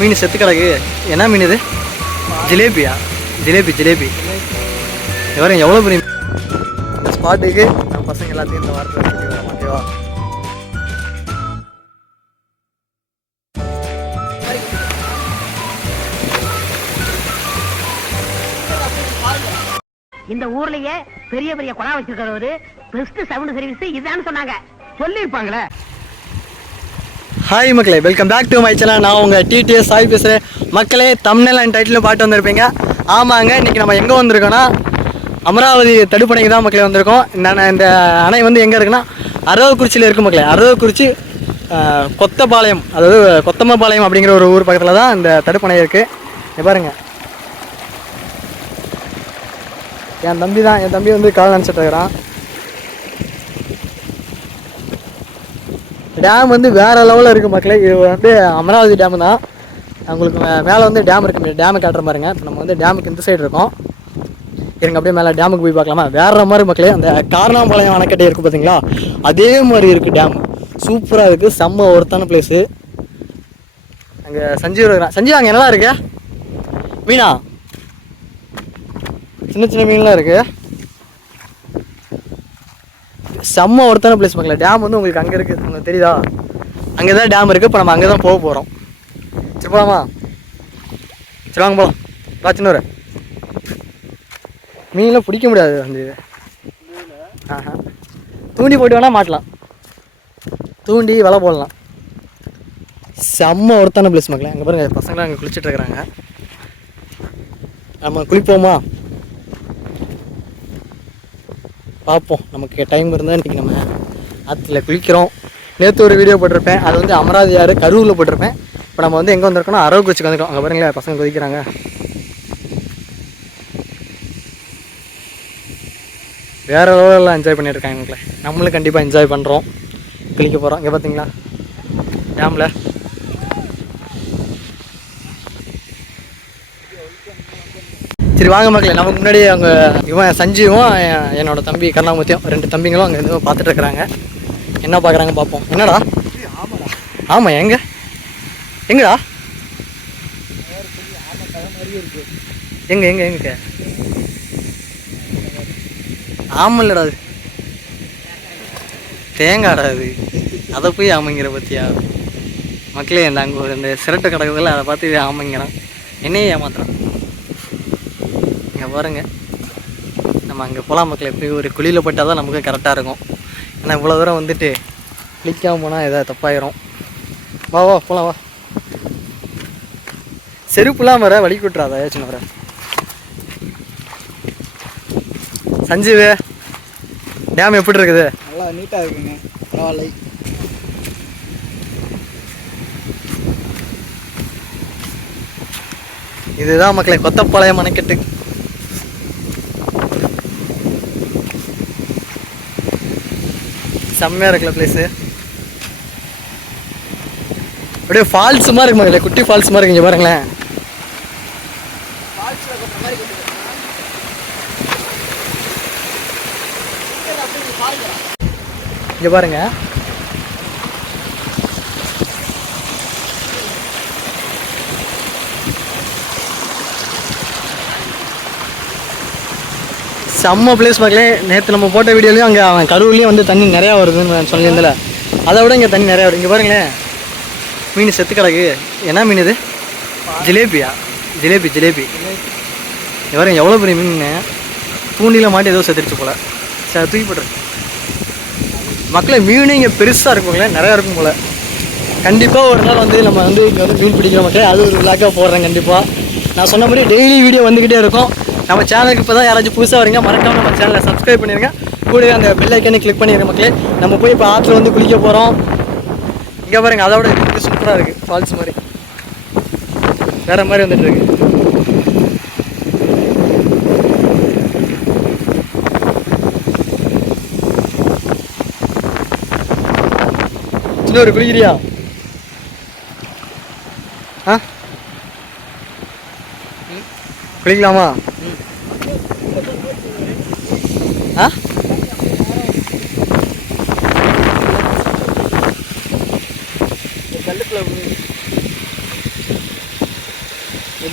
மீன் செத்து கிடக்கு. என்ன மீன் இது? ஜிலேபியா? ஜிலேபி எவரும் எவ்வளோ பெரிய ஸ்பாட்டுக்கு நம்ம பசங்க எல்லாத்தையும் இந்த வாரத்தில் சொல்லிடுவோம். ஓகேவா? இந்த ஊர்லயே பெரிய பெரிய குழா வச்சிருக்கிறவரு பெஸ்ட் சவுண்ட் சர்வீஸ் இதுதான் சொன்னாங்க, சொல்லிருப்பாங்களே. ஹாய் மக்களே, welcome back to my channel. நான் உங்கள் டிடிஎஸ் சாய் பேசுகிறேன். மக்களே, தம்ப்நெயில் அண்ட் டைட்டிலும் பாட்டு வந்திருப்பீங்க. ஆமாங்க, இன்றைக்கி நம்ம எங்கே வந்திருக்கோன்னா அமராவதி தடுப்பணைக்கு தான் மக்களே வந்திருக்கோம். இந்த அணை வந்து எங்கே இருக்குன்னா அரவக்குறிச்சியில் இருக்குது மக்களே. அரவக்குறிச்சி கொத்தப்பாளையம், அதாவது கொத்தம்மபாளையம் அப்படிங்கிற ஒரு ஊர் பக்கத்தில் தான் இந்த தடுப்பணை இருக்குது. பாருங்கள், என் தம்பி வந்து கால் நினச்சிட்டு இருக்கிறான். டேம் வந்து வேறு லெவலில் இருக்குது மக்களே. இது வந்து அமராவதி டேமு தான். உங்களுக்கு மேலே வந்து டேம் இருக்குது. டேமை காட்டுற பாருங்க. இப்போ நம்ம வந்து டேமுக்கு இந்த சைடு இருக்கோம். இருங்க, அப்படியே மேலே டேமுக்கு போய் பார்க்கலாமா? வேறு மாதிரி மக்களே, அந்த காரணாம்பாளையம் அணைக்கட்டை இருக்குது பார்த்தீங்களா, அதே மாதிரி இருக்குது டேம். சூப்பராக இருக்குது, செம்ம ஒருத்தான பிளேஸு. அங்கே சஞ்சீவ் இருக்கிறான். சஞ்சீவ், அங்கே என்னலாம் இருக்கு? மீனா, சின்ன சின்ன மீன்லாம் இருக்குது. செம்ம ஒருத்தான பிளேஸ் மக்களே. டேம் வந்து உங்களுக்கு அங்கே இருக்குது, உங்களுக்கு தெரியுதா? அங்கே தான் டேம் இருக்குது. இப்போ நம்ம அங்கே தான் போக போகிறோம். சரி போகலாமா? சரி வாங்க போகலாம். சின்னூர் மீன்லாம் பிடிக்க முடியாது அந்த இது. தூண்டி போட்டு வேணால் மாட்டலாம், தூண்டி வலை போடலாம். செம்ம ஒருத்தான பிளேஸ் மக்களே. அங்கே பாருங்கள், பசங்களாம் அங்கே குளிச்சுட்டு இருக்கிறாங்க. நம்ம குளிப்போமா? பார்ப்போம், நமக்கு டைம் இருந்தால் இன்றைக்கி நம்ம ஆற்றுல குளிக்கிறோம். நேற்று ஒரு வீடியோ போட்டிருப்பேன், அது வந்து அமராவதி ஆறு கரூரில் போட்டிருப்பேன். இப்போ நம்ம வந்து எங்கே வந்திருக்கோம்னா அரவக்குறிச்சிக்கு வந்திருக்கோம். அங்கே பாருங்களேன், பசங்க குதிக்கிறாங்க. வேறு லெவலில் என்ஜாய் பண்ணியிருக்காங்க மக்களே. நம்மளும் கண்டிப்பாக என்ஜாய் பண்ணுறோம், குளிக்க போகிறோம். இங்கே பார்த்தீங்களா டேமில். சரி வாங்க மக்களே, நமக்கு முன்னாடி அவங்க இவன் சஞ்சீவும் என்னோடய தம்பி கருணாமூர்த்தியும், ரெண்டு தம்பிங்களும் அங்கே இருந்து பார்த்துட்டு இருக்கிறாங்க. என்ன பார்க்குறாங்க பார்ப்போம். என்னடா? ஆமாம், எங்கடா? எங்கே ஆமாம் இல்லைடா, அது தேங்காடா, அது அதை போய் ஆமைங்கிற பற்றியா மக்களே? இந்த அங்கே ஒரு இந்த சிரட்டை கிடக்குதில்ல, அதை பார்த்து இது ஆமைங்கிறான். என்னையே ஏமாத்துறான். இங்கே பாருங்க, நம்ம அங்கே போகலாம் மக்களே. போய் ஒரு குழியில் போட்டால் தான் நமக்கு கரெக்டாக இருக்கும். ஏன்னா இவ்வளோ தூரம் வந்துட்டு குளிக்காமல் போனால் எதாவது தப்பாயிரும். வா போகலாம் வா. செருப்புலாம் வர வழி கூட்டுறாதா சின்ன வர. சஞ்சீவ், டேம் எப்படி இருக்குது? நல்லா நீட்டாக இருக்குங்க, பரவாயில்லை. இதுதான் மக்களே கொத்தப்பாளையம் அணைக்கட்டு. செம்மையாக இருக்குல்ல பிளேஸு. அப்படியே ஃபால்ஸ் மாதிரி இருக்கு மக்களே, குட்டி ஃபால்ஸ் மாதிரி இருக்கு. இங்கே பாருங்களேன், இங்கே பாருங்க. செம்ம பிளேஸ் மக்களே. நேற்று நம்ம போட்ட வீடியோலையும் அங்கே அவன் கரூர்லேயும் வந்து தண்ணி நிறையா வருதுன்னு நான் சொல்லியிருந்தேன். அதை விட இங்கே தண்ணி நிறையா வருது. இங்கே பாருங்களேன், மீன் செத்து கிடக்கு. என்ன மீன் இது? ஜிலேபி எவரும் எவ்வளோ பெரிய மீன். தூண்டியில் மாட்டி ஏதோ செத்துருச்சு போல். சரி, தூக்கி போட்டுரு மக்களே. மீன் இங்கே பெருசாக இருக்குங்களே, நிறையா இருக்கும் போல். கண்டிப்பாக ஒரு நாள் வந்து நம்ம வந்து இங்கே வந்து மீன் பிடிக்கிற மக்களே, அது ஒரு விளாக்காக போடுறேன் கண்டிப்பாக. நான் சொன்ன மாதிரி டெய்லி வீடியோ வந்துக்கிட்டே இருக்கும். நம்ம சேனலுக்கு இப்போ தான் யாராச்சும் புதுசாக வரீங்க, மறக்காமல் நம்ம சேனலை சப்ஸ்கிரைப் பண்ணிடுங்க. கூடவே அந்த பெல் ஐக்கனை கிளிக் பண்ணிடுங்க மக்களே. நம்ம போய் இப்போ ஆற்றுல வந்து குளிக்க போகிறோம். இங்கே பாருங்கள், அதோட இது சூப்பராக இருக்குது. ஃபால்ஸ் மாதிரி வேறு மாதிரி வந்துட்டுருக்கு. சின்ன ஒரு குளிக்கிறியா? குளிக்கலாமா?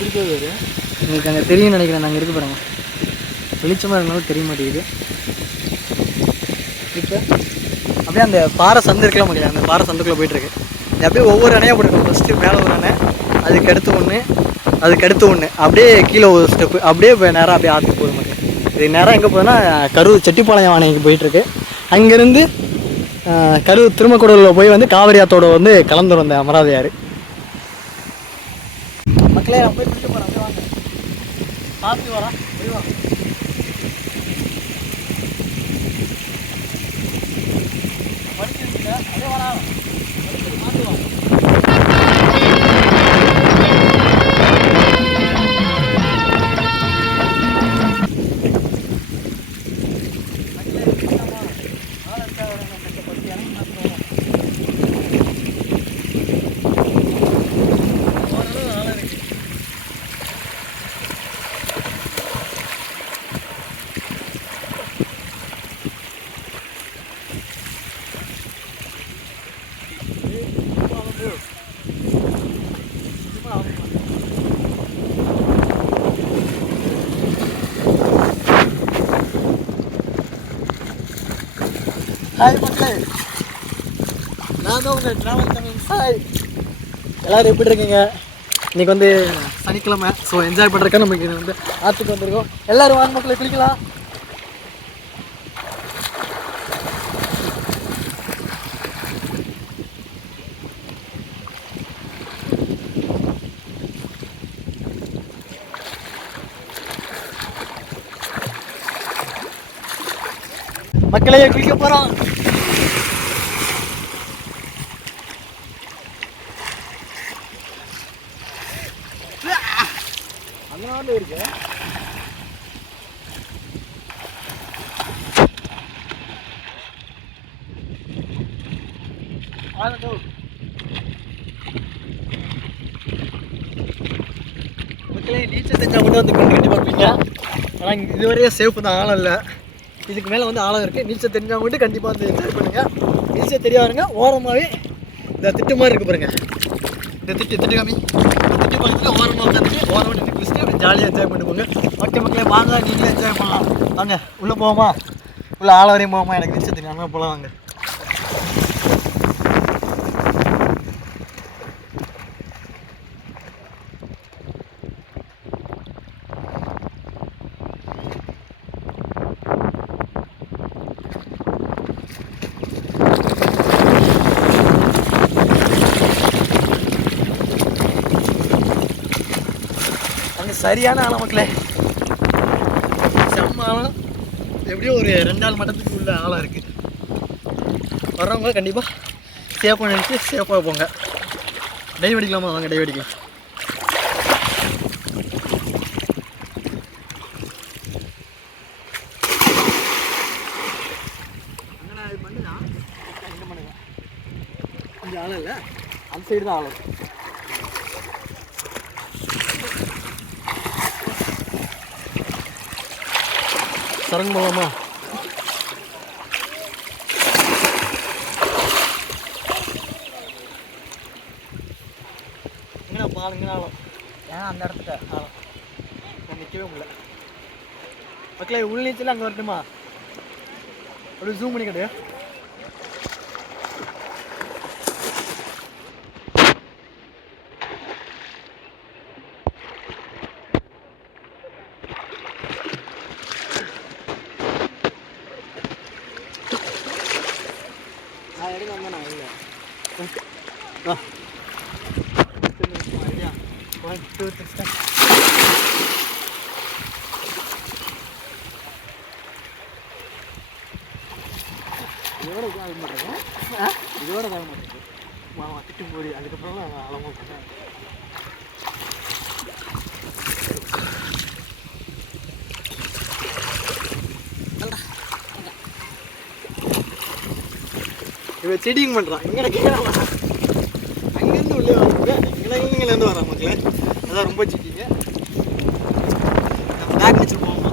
உங்களுக்கு அங்கே தெரியும்னு நினைக்கிறேன். நாங்கள் இருக்கு பாருங்க, வெளிச்சமாக இருந்தாலும் தெரிய மாட்டேங்குது. இப்போ அப்படியே அந்த பாறை சந்து இருக்கலாம் முடியல, அந்த பாறை சந்துக்குள்ளே போயிட்டுருக்கு. இது அப்படியே ஒவ்வொரு அணையாக போட்டுருக்கோம். ஃபஸ்ட்டு மேலே ஒரு அணை, அதுக்கடுத்து ஒன்று, அதுக்கடுத்து ஒன்று, அப்படியே கீழே ஒரு ஸ்டெப்பு, அப்படியே நேராக அப்படியே ஆற்றுக்கு போகுது மக்கள். இது நேராக எங்கே போகுதுன்னா கரூர் செட்டிப்பாளையம் அணைக்கு போயிட்டுருக்கு. அங்கேருந்து கரூர் திருமக்கூடலில் போய் வந்து காவிரி ஆத்தோட வந்து கலந்துரும் அந்த அமராவதி ஆறு. மக்களே நான் போய் குளிக்க போகிறேன், வாங்க பார்த்து வரேன். அப்படியே வரா மாற்றுவாங்க. ஹாய் மக்களே, நான் தான் உங்கள் ட்ராவல் தமிழ். ஹாய், எல்லோரும் எப்படி இருக்கீங்க? இன்றைக்கி வந்து சனிக்கிழமை, ஸோ என்ஜாய் பண்ணுறதுக்காக நம்ம இங்கே வந்து ஆற்றுக்கு வந்திருக்கோம். எல்லோரும் வாங்க மக்களை குளிக்கலாம். மக்களையே குளிக்க போகிறோம். அதனால இருக்கு மக்களே, நீச்சல் தெரிஞ்சால் மட்டும் வந்து கண்டிப்பாக பார்ப்பீங்க. ஆனால் இதுவரையும் சேஃப் தான், ஆழம் இல்லை. இதுக்கு மேலே வந்து ஆழம் இருக்குது. நீச்சல் தெரிஞ்சவங்க மட்டும் கண்டிப்பாக வந்து என்ஜாய் பண்ணுங்கள். நீச்சல் தெரியாதுங்க ஓரமாகவே இந்த திட்டு மாதிரி இருக்குது பாருங்கள், இந்த திட்டு காமி, இந்த திட்டு பக்கத்தில் ஓரமாக உட்காந்துட்டு ஓரமாக நின்று குளிச்சுட்டு அப்படி ஜாலியாக என்ஜாய் பண்ணி போங்க. ஓகே மக்களே, வாங்க நீங்களே என்ஜாய் பண்ணலாம். வாங்க உள்ளே போவோமா, உள்ளே ஆழ வரையும் போவோமா? எனக்கு நீச்சல் தெரியும், அங்கே போகலாம் வாங்க. சரியான ஆழம் மக்களே, செம்ம ஆழம். எப்படியும் ஒரு 2 நாள் மட்டத்துக்கு உள்ள ஆழம் இருக்குது. வர்றவங்க கண்டிப்பாக சேஃபாக நினச்சி சேஃபாக போங்க. டைவ் அடிக்கலாமா? வாங்க டைவ் அடிக்கலாம். கொஞ்சம் ஆழம் இல்லை, அந்த சைடு தான் ஆழம். சரங்கு போகலாமா? எங்கண்ணா பாருங்கண்ணா ஆழம், ஏன் அந்த இடத்துல ஆழம் நான் நிற்கவே முடியல. மக்களே, உள்நீச்சல் அங்கே வரட்டுமா? அப்படி ஜூம் பண்ணி கிடையாது. இதோட வர மாட்டேங்குது. திட்டு போடி அதுக்கப்புறம் அளவாக பண்ணேன். இவன் செடிங் பண்ணுறான். இங்கே கேட்கலாம், அங்கேருந்து உள்ளே வராங்க, இங்கேருந்து வரான் மக்களே. அதான் ரொம்ப சிட்டிங்க. நம்ம பேக் வச்சு போவோமா?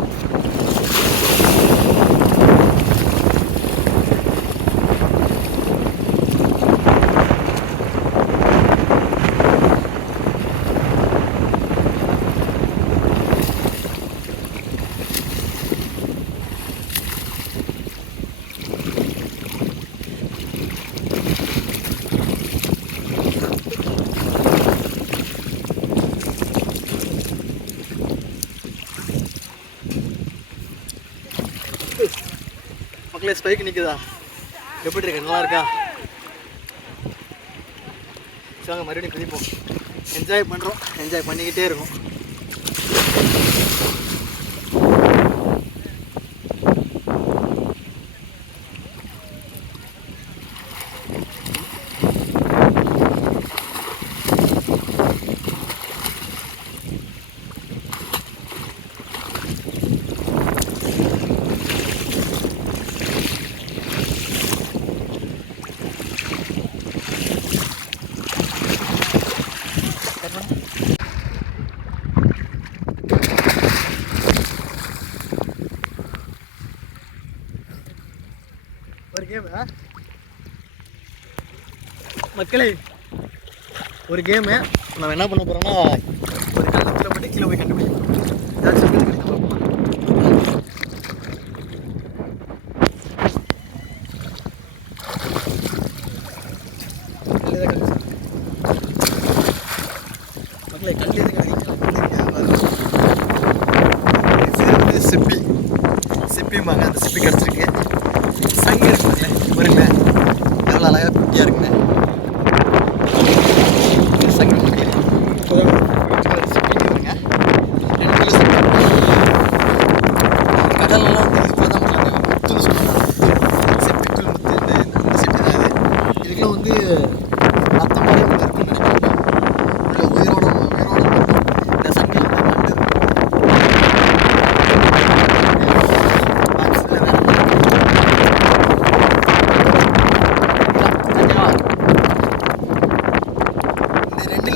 மக்களே ஸ்பைக் நிற்குதா? எப்படி இருக்கு? நல்லா இருக்கா? வாங்க மறுபடியும் குதிப்போம். என்ஜாய் பண்ணுறோம், என்ஜாய் பண்ணிக்கிட்டே இருக்கும். ஒரு கேம் மக்களே, ஒரு கேமு நம்ம என்ன பண்ண போகிறோம்னா, ஒரு கள்ளத்தில் போட்டு கீழே போய் கண்டுபிடிக்கணும். ஏதாச்சும் கிடைக்கும் பார்ப்போமா? மக்களே கல் எது கிடைக்கும்? சிப்பி சிப்பிம்பாங்க. அந்த சிப்பி கிடச்சிருக்கு. சங்கு இருக்குங்களே பாருங்க, எவ்வளோ அழகாக குட்டியாக இருக்குங்க. சங்கு குட்டி சிப்பி இருக்குங்க. 2 கிலோ சிப்பி. கடலெல்லாம் வந்து இப்போ தான் பண்ணுறாங்க. முத்துன்னு சொல்லுவாங்க. சிப்பிக்குள் முத்து. இந்த சிப்பி தான் இது. இதுக்குள்ள வந்து ரத்த மாதிரி வந்து இருக்குன்னு நினைக்கிறேன். உள்ள உயிரோட இந்த சங்கில் நண்டு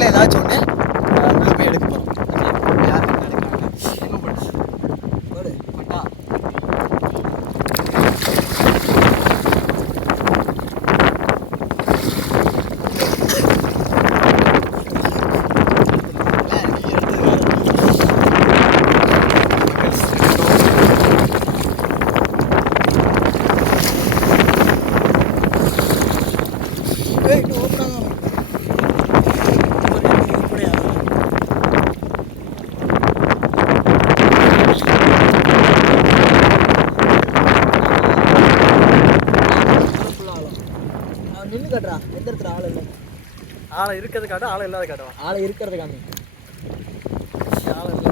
ஏதாச்சும் ஒன்று உள்ளே போய் எடுக்க போகிறோம். யாருக்கு எடுக்கிறாங்க? எங்கே போட்டா போடு போட்டா நின்று காட்டுறா. எந்த இடத்துல ஆள் இல்லை? ஆளை இருக்கிறது காட்டும், ஆளை இல்லாத காட்டுவான். ஆளை இருக்கிறது காமி. ஆளை இல்லை,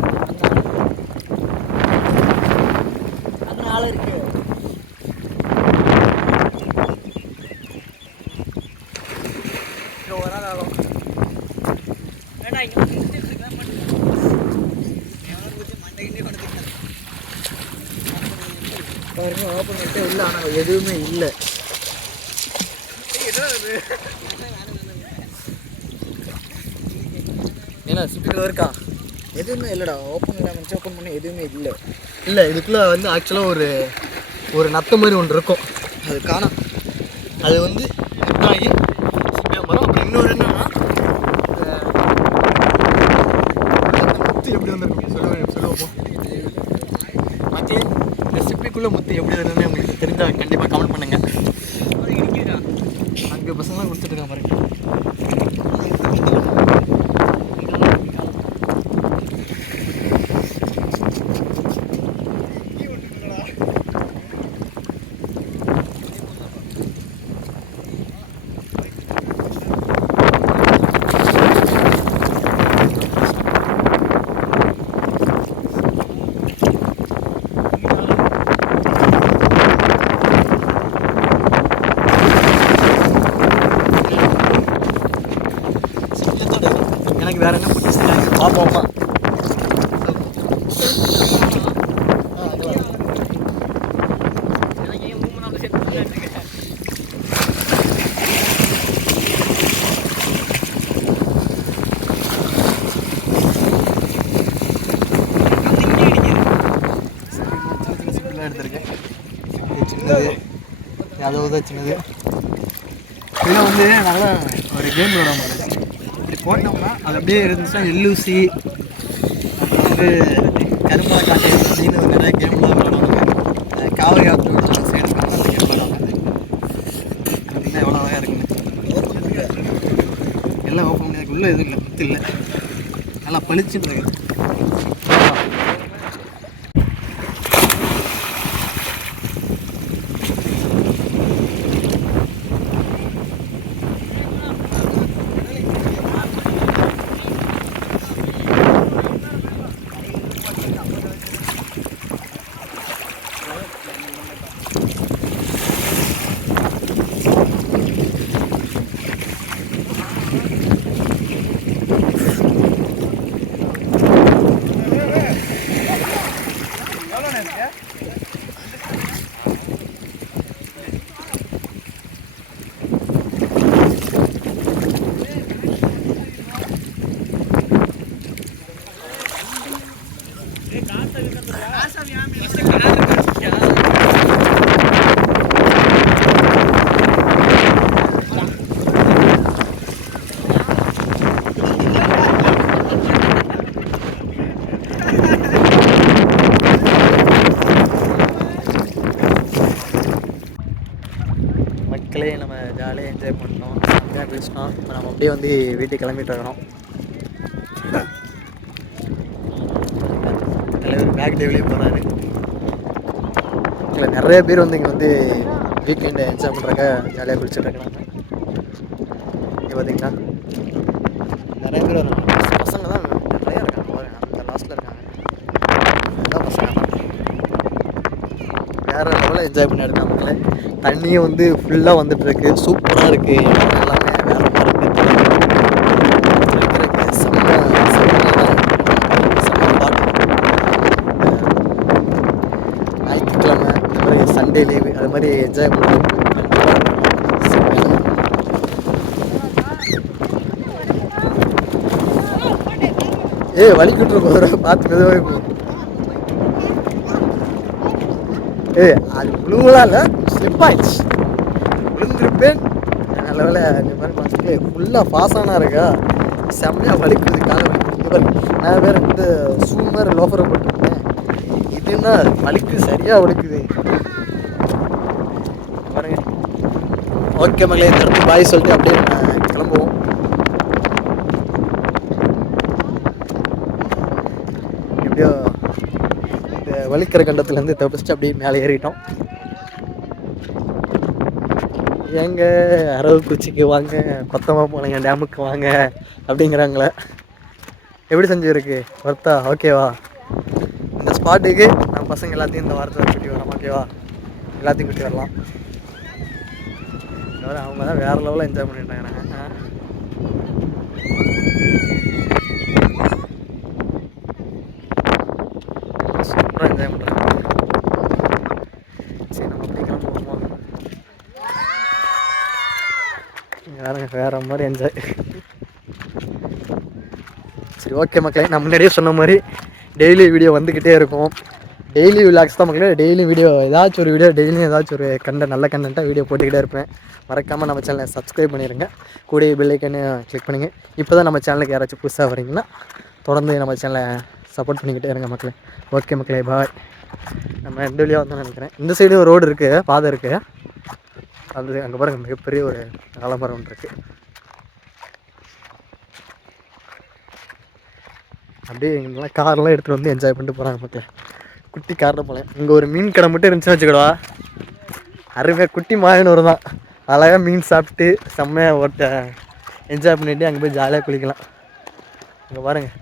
அந்த ஆள் இருக்கு. ஒரு நாள் ஆகும். பாருங்க, ஓப்பன் பண்ணிட்டு இல்லை, ஆனால் எதுவுமே இல்லை. ஏன்னா சிப்பிக்குள்ள இருக்கா? எதுவுமே இல்லைடா. ஓப்பன் பண்ணி ஓப்பன் பண்ணி எதுவுமே இல்லை. இல்லை, இதுக்குள்ளே வந்து ஆக்சுவலாக ஒரு நத்த மாதிரி ஒன்று இருக்கும். அது காணோம். அது வந்து முத்தாகி சிப்பியாக மரம். அப்புறம் இன்னொரு என்னன்னா, முத்து எப்படி வந்துருக்கும் சொல்லுவோம். மக்களே, இந்த சிப்பிக்குள்ளே முத்து எப்படி வருதுன்னு உங்களுக்கு தெரிஞ்சால் கண்டிப்பாக கமெண்ட் பண்ணுங்கள். அங்கே பசங்களாம் கொடுத்துட்டு இருக்காங்க பாருங்க. எனக்கு வேற என்ன பிடிச்சி பார்ப்போம்மா. எடுத்திருக்கேன். சின்னது அதாவது சின்னது. இதில் வந்து நல்லா ஒரு கேம் விளாட இப்படி போட்டோம்னா அது அப்படியே இருந்துச்சுன்னா எல்லூசி, அப்புறம் வந்து கரும்பா காட்டு அப்படின்னு நிறைய கேம்லாம் விளாடுவாங்க. காவல் காலத்தில் விளாடுவாங்க, சைடு அந்த கேம் விளாடுவாங்க. பார்த்தீங்கன்னா எவ்வளோ அழகாக இருக்குங்க. எல்லாம் ஓப்பன் பண்ணி உள்ளே எதுவும் இல்லை, முத்து இல்லை, நல்லா பளிச்சுட்டு இருக்கு. மக்களே நம்ம ஜாலியாக என்ஜாய் பண்ணோம், செம்மையாக பேசினோம். இப்போ நம்ம அப்படியே வந்து வீட்டுக்கு கிளம்பிட்டு இருக்கிறோம். தலைவர் பேக் டேவிலே போகிறாரு. இல்லை நிறைய பேர் வந்து இங்கே வந்து வீக்கெண்டை என்ஜாய் பண்ணுறாங்க, ஜாலியாக குளிச்சுட்டு இருக்கிறாங்க. இங்கே பார்த்தீங்கன்னா நிறைய பேர் வராங்க. பசங்க தான் நிறையா இருக்காங்க பாருங்க, அந்த லாஸ்ட்டில் இருக்காங்க. எல்லா பசங்க வேறு லெவலில் என்ஜாய் பண்ணி எடுத்தாங்க மக்களே. தண்ணியும் வந்து ஃபுல்லாக வந்துட்டுருக்கு, சூப்பராக இருக்குது. எல்லாமே வேறு மாதிரி இருக்குது. ஞாயிற்றுக்கிழமை இந்த மாதிரி சண்டே லீவு அது மாதிரி என்ஜாய் பண்ணுறது. வலிக்கிட்டு போகிற பார்த்து மெதுவாக இருக்கும். அது விழுவலாம் இல்லை, ஸ்லிப் ஆயிடுச்சு, விழுந்திருப்பேன். நல்ல வேலை இந்த மாதிரி பார்த்துட்டு ஃபுல்லாக பாசானா இருக்கா, செம்மையாக வலிக்குது, காலை வலிக்குது. நான் வேறு இந்த ஷூ மாதிரி லோஃபரை போட்டுருக்கேன், இதுன்னா வலிக்கு சரியாக வலிக்குது பாருங்க. ஓகே மகளே, இந்த இடத்துக்கு பாய் சொல்லிட்டு அப்படியே கிளம்புவோம். எப்படியோ இந்த வலிக்கிற கண்டத்துலேருந்து தப்பிச்சுட்டு அப்படியே மேலே ஏறிட்டோம். ஏங்க அரவக்குறிச்சிக்கு வாங்க, கொத்தமாக போனீங்க டேமுக்கு வாங்க அப்படிங்கிறாங்களே. எப்படி செஞ்சு இருக்கு ஒர்த்தா? ஓகேவா? இந்த ஸ்பாட்டுக்கு நம்ம பசங்க எல்லாத்தையும் இந்த வாரத்தில் கூட்டி வரலாம். ஓகேவா? எல்லாத்தையும் கூட்டி வரலாம். அவங்க தான் வேறு லெவலில் என்ஜாய் பண்ணிட்டாங்க. நாங்கள் சூப்பராக என்ஜாய் பண்ணுறாங்க. சரி நம்ம அப்படி கிளம்புவோமா? வேறு மாதிரி என்ஜாய். சரி ஓகே மக்களே, நான் முன்னாடியே சொன்ன மாதிரி டெய்லி வீடியோ வந்துக்கிட்டே இருக்கும். டெய்லி விலாக்ஸ் தான் மக்களே. டெய்லி வீடியோ ஏதாச்சும் ஒரு வீடியோ, டெய்லியும் ஏதாச்சும் ஒரு நல்ல கண்டென்ட்டாக வீடியோ போட்டுக்கிட்டே இருப்பேன். மறக்காமல் நம்ம சேனலை சப்ஸ்கிரைப் பண்ணிடுங்க, கூடிய பெல் ஐக்கனை கிளிக் பண்ணுங்கள். இப்போ தான் நம்ம சேனலுக்கு யாராச்சும் புதுசாக வரீங்கன்னா தொடர்ந்து நம்ம சேனலை சப்போர்ட் பண்ணிக்கிட்டே இருங்க மக்களே. ஓகே மக்களே, பாய். நம்ம எந்த வழியாக வந்தோம்னு நினைக்கிறேன். இந்த சைடு ஒரு ரோடு இருக்குது, பாதை இருக்குது. அது அங்கே பாருங்கள், மிகப்பெரிய ஒரு ஆலமரம் ஒன்று இருக்குது. அப்படியே இங்கெல்லாம் காரெலாம் எடுத்துகிட்டு வந்து என்ஜாய் பண்ணிட்டு போகிறாங்க மக்களே. குட்டி காரில் போகலாம். இங்கே ஒரு மீன் கடை மட்டும் இருந்துச்சுன்னு வச்சுக்கிடவா, அருமையாக குட்டி மாயனூர் தான். அழகாக மீன் சாப்பிட்டு செம்மையாக என்ஜாய் பண்ணிவிட்டு அங்கே போய் ஜாலியாக குளிக்கலாம். இங்கே பாருங்கள்,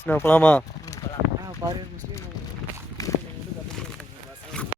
சின்ன போகலாமா? பாருங்க.